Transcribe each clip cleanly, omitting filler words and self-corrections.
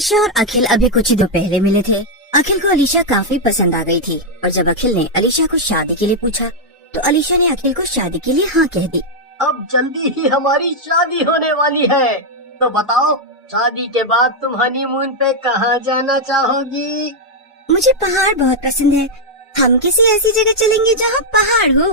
अलीशा और अखिल अभी कुछ ही दिन पहले मिले थे। अखिल को अलीशा काफी पसंद आ गई थी और जब अखिल ने अलीशा को शादी के लिए पूछा तो अलीशा ने अखिल को शादी के लिए हाँ कह दी। अब जल्दी ही हमारी शादी होने वाली है, तो बताओ शादी के बाद तुम हनीमून पे कहाँ जाना चाहोगी? मुझे पहाड़ बहुत पसंद है। हम किसी ऐसी जगह चलेंगे जहाँ पहाड़ हो।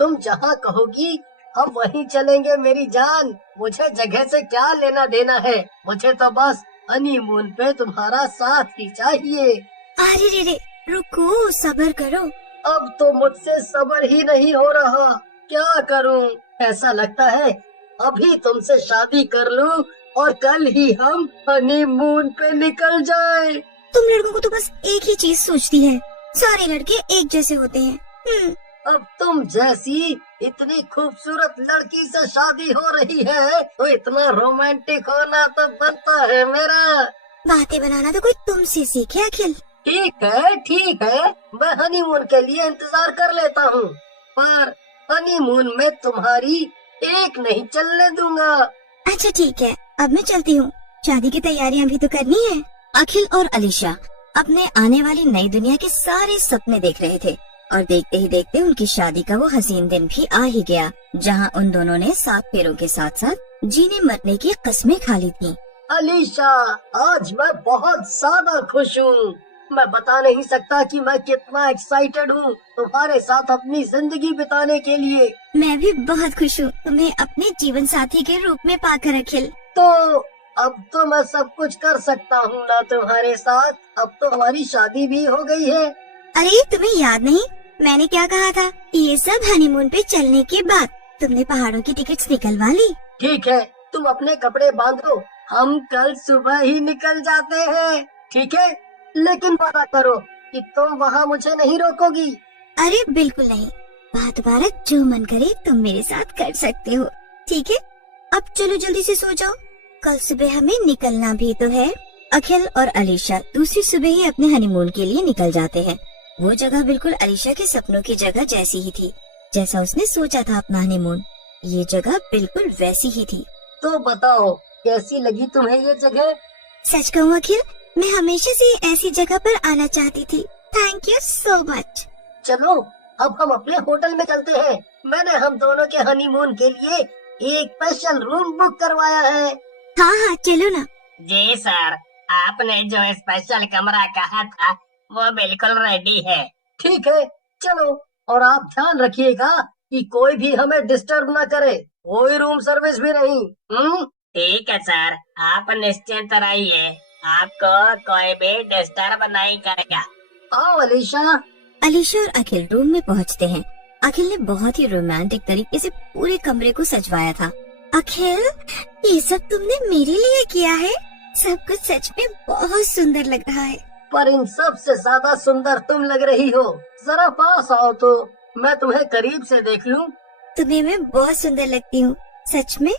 तुम जहाँ कहोगी हम वहीं चलेंगे मेरी जान। मुझे जगह से क्या लेना देना है, मुझे तो बस हनीमून पे तुम्हारा साथ ही चाहिए। अरे रे रे, रुको, सब्र करो। अब तो मुझसे सब्र ही नहीं हो रहा, क्या करूं? ऐसा लगता है अभी तुमसे शादी कर लूं और कल ही हम हनीमून पे निकल जाएं। तुम लड़कों को तो बस एक ही चीज सोचती है, सारे लड़के एक जैसे होते हैं। अब तुम जैसी इतनी खूबसूरत लड़की से शादी हो रही है तो इतना रोमांटिक होना तो बनता है मेरा। बातें बनाना तो कोई तुमसे सीखे अखिल। ठीक है, मैं हनीमून के लिए इंतजार कर लेता हूँ, पर हनीमून में तुम्हारी एक नहीं चलने दूंगा। अच्छा ठीक है, अब मैं चलती हूँ, शादी की तैयारियाँ भी तो करनी है। अखिल और अलीशा अपने आने वाली नई दुनिया के सारे सपने देख रहे थे और देखते ही देखते उनकी शादी का वो हसीन दिन भी आ ही गया, जहाँ उन दोनों ने 7 पैरों के साथ साथ जीने मरने की कस्में खा ली थी। अलीशा, आज मैं बहुत ज्यादा खुश हूँ। मैं बता नहीं सकता कि मैं कितना एक्साइटेड हूँ तुम्हारे साथ अपनी जिंदगी बिताने के लिए। मैं भी बहुत खुश हूँ तुम्हें अपने जीवन साथी के रूप में पाकर अखिल। तो अब तो मैं सब कुछ कर सकता हूँ ना तुम्हारे साथ। अब तो हमारी शादी भी हो गई है। अरे तुम्हें याद नहीं मैंने क्या कहा था? ये सब हनीमून पे चलने के बाद। तुमने पहाड़ों की टिकट्स निकलवा ली? ठीक है, तुम अपने कपड़े बांधो, हम कल सुबह ही निकल जाते हैं। ठीक है, लेकिन वादा करो कि तुम वहाँ मुझे नहीं रोकोगी। अरे बिल्कुल नहीं, वहाँ तुम्हारा जो मन करे तुम मेरे साथ कर सकते हो। ठीक है, अब चलो जल्दी से सो जाओ, कल सुबह हमें निकलना भी तो है। अखिल और अलीशा दूसरी सुबह ही अपने हनीमून के लिए निकल जाते हैं। वो जगह बिल्कुल अलीशा के सपनों की जगह जैसी ही थी, जैसा उसने सोचा था अपना हनीमून। ये जगह बिल्कुल वैसी ही थी। तो बताओ कैसी लगी तुम्हें ये जगह? सच कहूँ अखिल, मैं हमेशा से ऐसी जगह पर आना चाहती थी। Thank you so much. चलो अब हम अपने होटल में चलते हैं। मैंने हम दोनों के हनीमून के लिए एक स्पेशल रूम बुक करवाया है। हाँ चलो ना। जी सर, आपने जो स्पेशल कमरा कहा था वो बिल्कुल रेडी है। ठीक है, चलो, और आप ध्यान रखिएगा कि कोई भी हमें डिस्टर्ब ना करे, कोई रूम सर्विस भी नहीं। ठीक है सर, आप निश्चिंत रहिए, आपको कोई भी डिस्टर्ब नहीं करेगा। आओ अलीशा। अलीशा और अखिल रूम में पहुंचते हैं। अखिल ने बहुत ही रोमांटिक तरीके से पूरे कमरे को सजवाया था। अखिल, ये सब तुमने मेरे लिए किया है? सब कुछ सच में बहुत सुंदर लग रहा है। पर इन सब से ज्यादा सुंदर तुम लग रही हो। जरा पास आओ तो मैं तुम्हें करीब से देख लूं। तुम्हें मैं बहुत सुंदर लगती हूँ, सच में।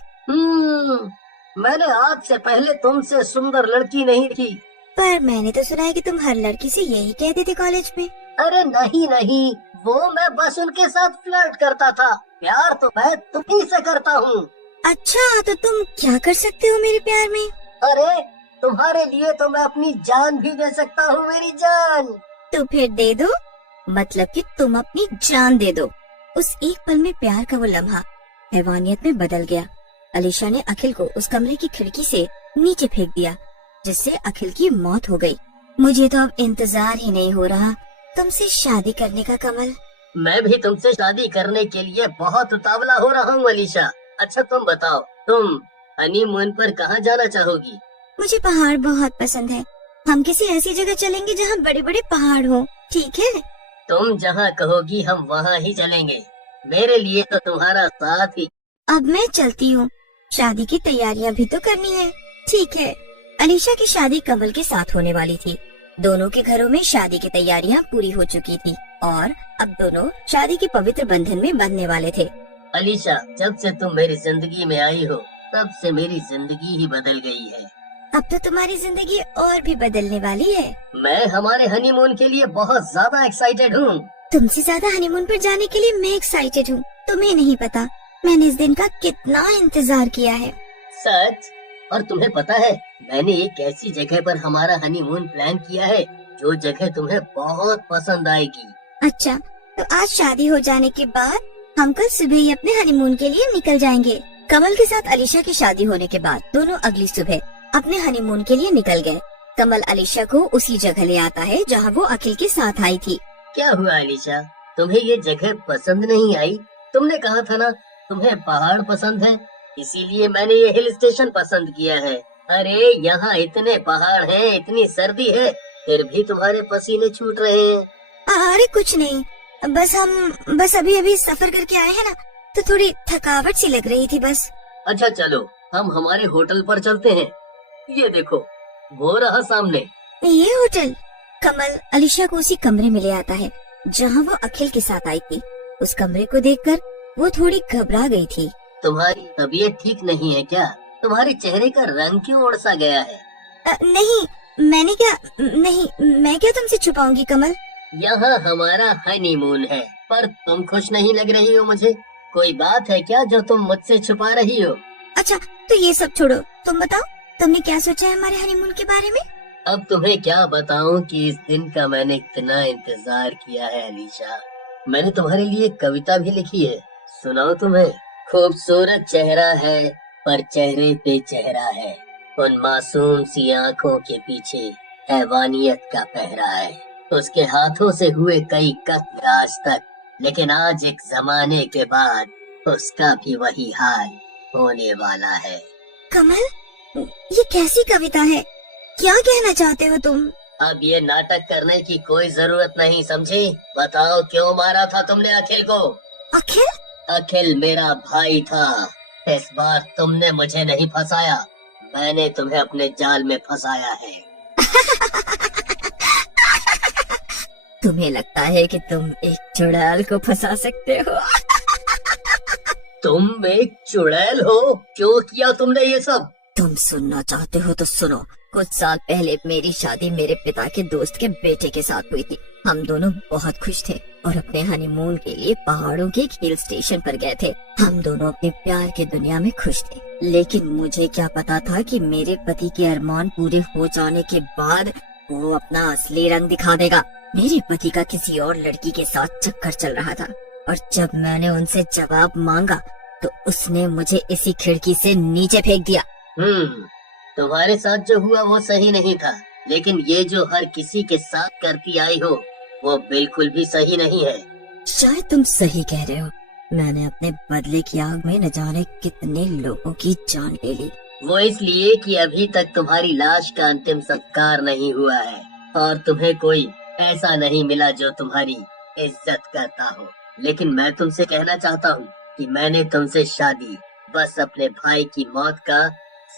मैंने आज से पहले तुमसे सुंदर लड़की नहीं थी। पर मैंने तो सुना है कि तुम हर लड़की से यही कहते थे कॉलेज में। अरे नहीं, वो मैं बस उनके साथ फ्लर्ट करता था। प्यार तो मैं तुम्ही से करता हूँ। अच्छा, तो तुम क्या कर सकते हो मेरे प्यार में? अरे तुम्हारे लिए तो मैं अपनी जान भी दे सकता हूँ, मेरी जान। तो फिर दे दो, मतलब कि तुम अपनी जान दे दो। उस एक पल में प्यार का वो लम्हा हैवानियत में बदल गया। अलीशा ने अखिल को उस कमरे की खिड़की से नीचे फेंक दिया, जिससे अखिल की मौत हो गई। मुझे तो अब इंतजार ही नहीं हो रहा तुमसे शादी करने का कमल। मैं भी तुमसे शादी करने के लिए बहुत उतावला हो रहा हूँ अलीशा। अच्छा तुम बताओ, तुम हनीमून पर कहाँ जाना चाहोगी? मुझे पहाड़ बहुत पसंद है। हम किसी ऐसी जगह चलेंगे जहाँ बड़े बड़े पहाड़ हो, ठीक है? तुम जहाँ कहोगी हम वहाँ ही चलेंगे। मेरे लिए तो तुम्हारा साथ ही। अब मैं चलती हूँ, शादी की तैयारियाँ भी तो करनी है। ठीक है। अलीशा की शादी कमल के साथ होने वाली थी। दोनों के घरों में शादी की तैयारियाँ पूरी हो चुकी थी और अब दोनों शादी के पवित्र बंधन में बंधने वाले थे। अलीशा, जब से तुम मेरी जिंदगी में आई हो तब से मेरी जिंदगी ही बदल गई है। अब तो तुम्हारी जिंदगी और भी बदलने वाली है। मैं हमारे हनीमून के लिए बहुत ज्यादा एक्साइटेड हूँ। तुमसे ज्यादा हनीमून पर जाने के लिए मैं एक्साइटेड हूँ। तुम्हें नहीं पता मैंने इस दिन का कितना इंतजार किया है। सच? और तुम्हें पता है मैंने एक ऐसी जगह पर हमारा हनीमून प्लान किया है जो जगह तुम्हें बहुत पसंद आएगी। अच्छा, तो आज शादी हो जाने के बाद हम कल सुबह ही अपने हनीमून के लिए निकल जाएंगे। कमल के साथ अलीशा की शादी होने के बाद दोनों अगली सुबह अपने हनीमून के लिए निकल गए। कमल अलीशा को उसी जगह ले आता है जहाँ वो अखिल के साथ आई थी। क्या हुआ अलीशा, तुम्हें ये जगह पसंद नहीं आई? तुमने कहा था ना तुम्हें पहाड़ पसंद है, इसीलिए मैंने ये हिल स्टेशन पसंद किया है। अरे यहाँ इतने पहाड़ हैं, इतनी सर्दी है, फिर भी तुम्हारे पसीने छूट रहे हैं। अरे कुछ नहीं, बस अभी सफर करके आए हैं ना, तो थोड़ी थकावट सी लग रही थी बस। अच्छा चलो, हम हमारे होटल पर चलते हैं। ये देखो, वो रहा सामने। ये होटल। कमल अलीशा को उसी कमरे में ले आता है जहाँ वो अखिल के साथ आई थी। उस कमरे को देखकर वो थोड़ी घबरा गई थी। तुम्हारी तबीयत ठीक नहीं है क्या? तुम्हारे चेहरे का रंग क्यों उड़ सा गया है? नहीं, मैं क्या तुमसे छुपाऊंगी कमल। यहाँ हमारा हनीमून है, पर तुम खुश नहीं लग रही हो मुझे। कोई बात है क्या जो तुम मुझसे छुपा रही हो? अच्छा, तो ये सब छोड़ो, तुम बताओ तुमने क्या सोचा है हमारे हनीमून के बारे में? अब तुम्हें क्या बताऊं कि इस दिन का मैंने इतना इंतजार किया है अलीशा। मैंने तुम्हारे लिए एक कविता भी लिखी है, सुनाओ तुम्हें। खूबसूरत चेहरा है पर चेहरे पे चेहरा है, उन मासूम सी आंखों के पीछे हैवानियत का पहरा है। उसके हाथों से हुए कई कत्ल आज तक, लेकिन आज एक जमाने के बाद उसका भी वही हाल होने वाला है। कमल, ये कैसी कविता है? क्या कहना चाहते हो तुम? अब ये नाटक करने की कोई जरूरत नहीं, समझी? बताओ क्यों मारा था तुमने अखिल को? अखिल? अखिल मेरा भाई था। इस बार तुमने मुझे नहीं फंसाया, मैंने तुम्हें अपने जाल में फंसाया है। तुम्हें लगता है कि तुम एक चुड़ैल को फंसा सकते हो? तुम एक चुड़ैल हो? क्यों किया तुमने ये सब? तुम सुनना चाहते हो तो सुनो। कुछ साल पहले मेरी शादी मेरे पिता के दोस्त के बेटे के साथ हुई थी। हम दोनों बहुत खुश थे और अपने हनीमून के लिए पहाड़ों के हिल स्टेशन पर गए थे। हम दोनों अपने प्यार की दुनिया में खुश थे, लेकिन मुझे क्या पता था कि मेरे पति के अरमान पूरे हो जाने के बाद वो अपना असली रंग दिखा देगा। मेरे पति का किसी और लड़की के साथ चक्कर चल रहा था और जब मैंने उनसे जवाब मांगा तो उसने मुझे इसी खिड़की से नीचे फेंक दिया। तुम्हारे साथ जो हुआ वो सही नहीं था, लेकिन ये जो हर किसी के साथ करती आई हो वो बिल्कुल भी सही नहीं है। शायद तुम सही कह रहे हो। मैंने अपने बदले की आग में न जाने कितने लोगों की जान ले ली। वो इसलिए कि अभी तक तुम्हारी लाश का अंतिम संस्कार नहीं हुआ है और तुम्हें कोई ऐसा नहीं मिला जो तुम्हारी इज्जत करता हो। लेकिन मैं तुमसे कहना चाहता हूँ कि मैंने तुमसे शादी बस अपने भाई की मौत का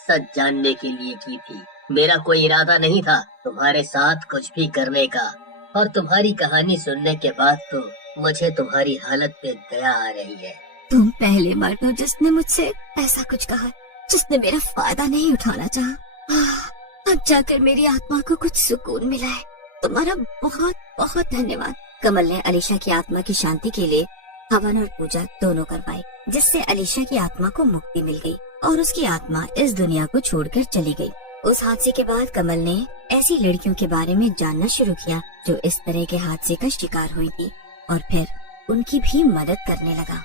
सच जानने के लिए की थी। मेरा कोई इरादा नहीं था तुम्हारे साथ कुछ भी करने का, और तुम्हारी कहानी सुनने के बाद तो मुझे तुम्हारी हालत पे दया आ रही है। तुम पहले मर्द हो जिसने मुझसे ऐसा कुछ कहा, जिसने मेरा फायदा नहीं उठाना चाहा। अब जाकर मेरी आत्मा को कुछ सुकून मिला है। तुम्हारा बहुत बहुत धन्यवाद। कमल ने अलीशा की आत्मा की शांति के लिए हवन और पूजा दोनों करवाई, जिससे अलीशा की आत्मा को मुक्ति मिल गई और उसकी आत्मा इस दुनिया को छोड़कर चली गई। उस हादसे के बाद कमल ने ऐसी लड़कियों के बारे में जानना शुरू किया जो इस तरह के हादसे का शिकार हुई थी और फिर उनकी भी मदद करने लगा।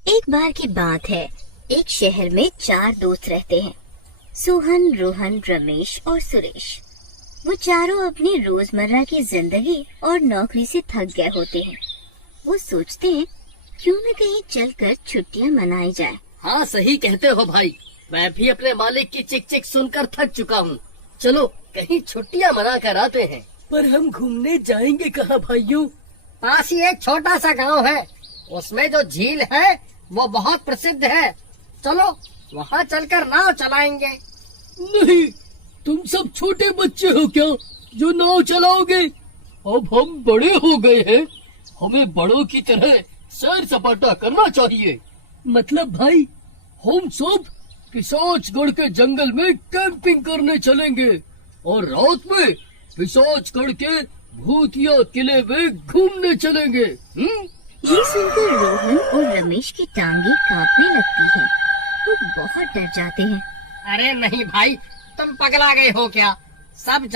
एक बार की बात है, एक शहर में 4 दोस्त रहते हैं, सोहन, रोहन, रमेश और सुरेश। वो चारों अपनी रोजमर्रा की जिंदगी और नौकरी से थक गए होते हैं। वो सोचते हैं क्यों न कहीं चलकर छुट्टियां मनाई जाए। हाँ सही कहते हो भाई, मैं भी अपने मालिक की चिक चिक सुनकर थक चुका हूँ। चलो कहीं छुट्टियाँ मना कर आते हैं। पर हम घूमने जाएंगे कहाँ भाइयों? पास ही एक छोटा सा गांव है, उसमें जो झील है वो बहुत प्रसिद्ध है। चलो वहाँ चलकर नाव चलाएंगे। नहीं, तुम सब छोटे बच्चे हो क्या जो नाव चलाओगे? अब हम बड़े हो गए हैं, हमें बड़ों की तरह सैर सपाटा करना चाहिए। मतलब भाई, हम सब पिशाचगढ़ के जंगल में कैंपिंग करने चलेंगे और रात में पिशाचगढ़ के भूतिया किले में घूमने चलेंगे। ये सुनकर रोहन और रमेश की टांगे कांपने लगती हैं। वो बहुत डर जाते हैं अरे नहीं भाई, तुम पगला गए हो क्या? सब